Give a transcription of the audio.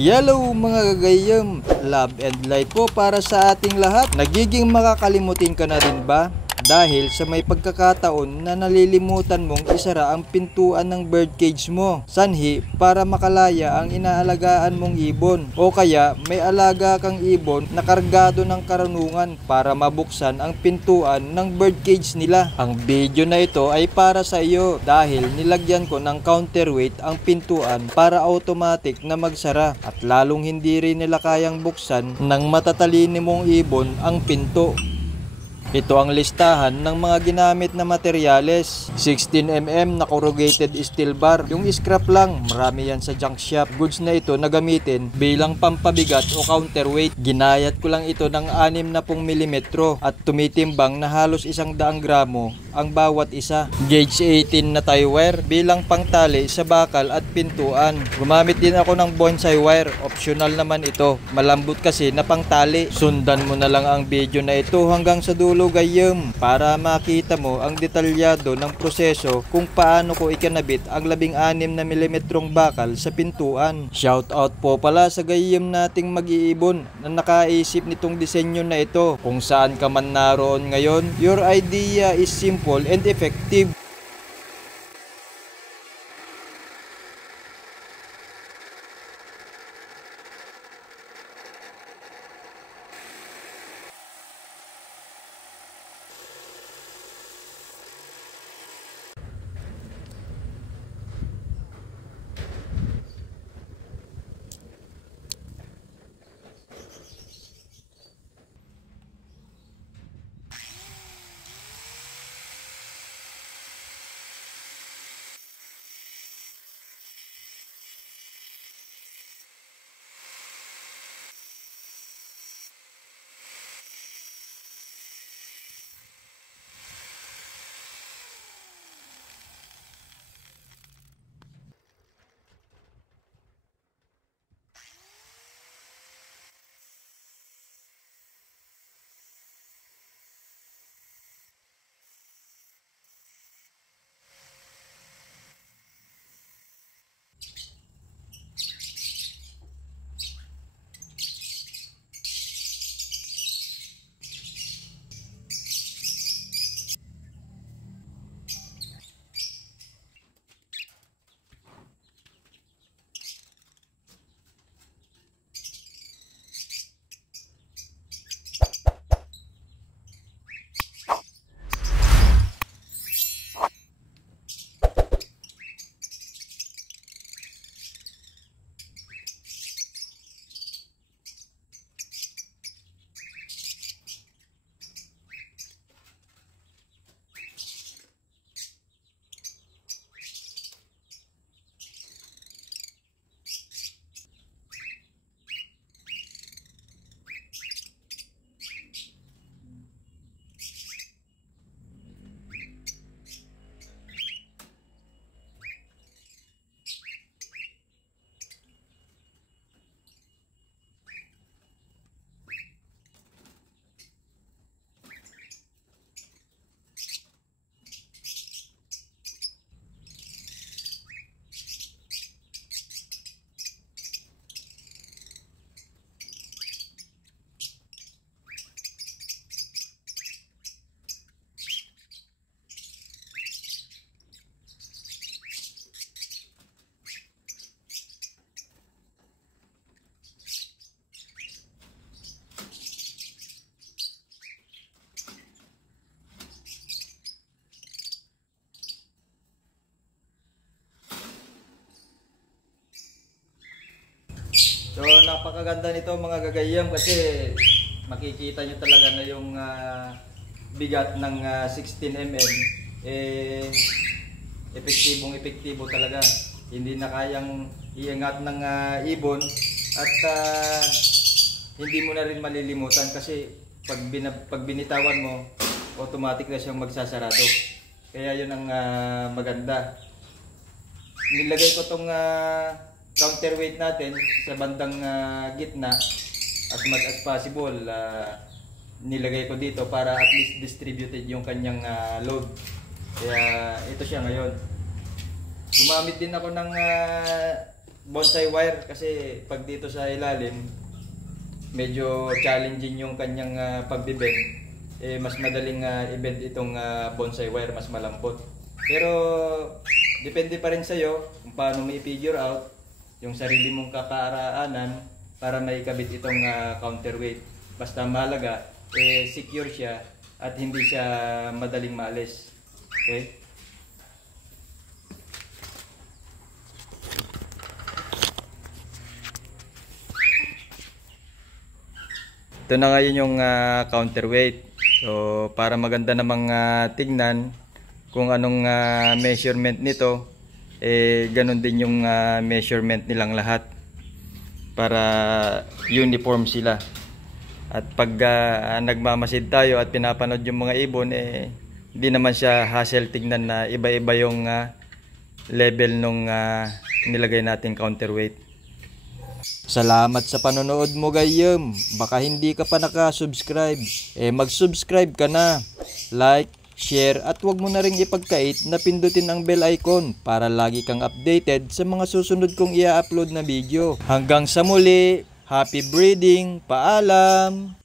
Hello mga gagayam, love and light po para sa ating lahat. Nagiging makakalimutin ka na rin ba? Dahil sa may pagkakataon na nalilimutan mong isara ang pintuan ng birdcage mo, sanhi para makalaya ang inaalagaan mong ibon, o kaya may alaga kang ibon na kargado ng karunungan para mabuksan ang pintuan ng birdcage nila. Ang video na ito ay para sa iyo dahil nilagyan ko ng counterweight ang pintuan para automatic na magsara at lalong hindi rin nila kayang buksan ng matatalino mong ibon ang pinto. Ito ang listahan ng mga ginamit na materyales. 16mm na corrugated steel bar. Yung scrap lang, marami yan sa junk shop. Goods na ito na gamitin bilang pampabigat o counterweight. Ginayat ko lang ito ng 60mm at tumitimbang na halos 100 gramo ang bawat isa. Gauge 18 na tie wire bilang pangtali sa bakal at pintuan. Gumamit din ako ng bonsai wire. Optional naman ito. Malambot kasi na pangtali. Sundan mo na lang ang video na ito hanggang sa dulo gayam para makita mo ang detalyado ng proseso kung paano ko ikinabit ang 16mm bakal sa pintuan. Shout out po pala sa gayam nating mag-iibon na nakaisip nitong disenyo na ito. Kung saan ka man naroon ngayon, your idea is simple and effective. So napakaganda nito mga gagayam kasi makikita nyo talaga na yung bigat ng 16mm epektibo talaga. Hindi na kayang iangat ng ibon at hindi mo na rin malilimutan kasi pag binitawan mo automatic na siyang magsasarado. Kaya yun ang maganda. Nilagay ko tong counterweight natin sa bandang gitna as much as possible. Nilagay ko dito para at least distributed yung kanyang load. Kaya ito siya ngayon. Gumamit din ako ng bonsai wire kasi pag dito sa ilalim medyo challenging yung kanyang pagbibend. Mas madaling i-bend itong bonsai wire, mas malambot. Pero depende pa rin sa'yo kung paano mo i-figure out yung sarili mong kakaaraanan para maikabit itong counterweight. Basta mahalaga, secure siya at hindi siya madaling maalis. Okay? Ito na ngayon yung counterweight. So para maganda namang tignan kung anong measurement nito, ganun din yung measurement nilang lahat para uniform sila. At pag nagmamasid tayo at pinapanood yung mga ibon, hindi naman siya hassle tignan na iba-iba yung level nung nilagay nating counterweight. Salamat sa panonood mo, gayem. Baka hindi ka pa nakasubscribe. Mag-subscribe ka na. Like, share at huwag mo na ring ipagkait na pindutin ang bell icon para lagi kang updated sa mga susunod kong i-upload na video. Hanggang sa muli, happy breeding, paalam!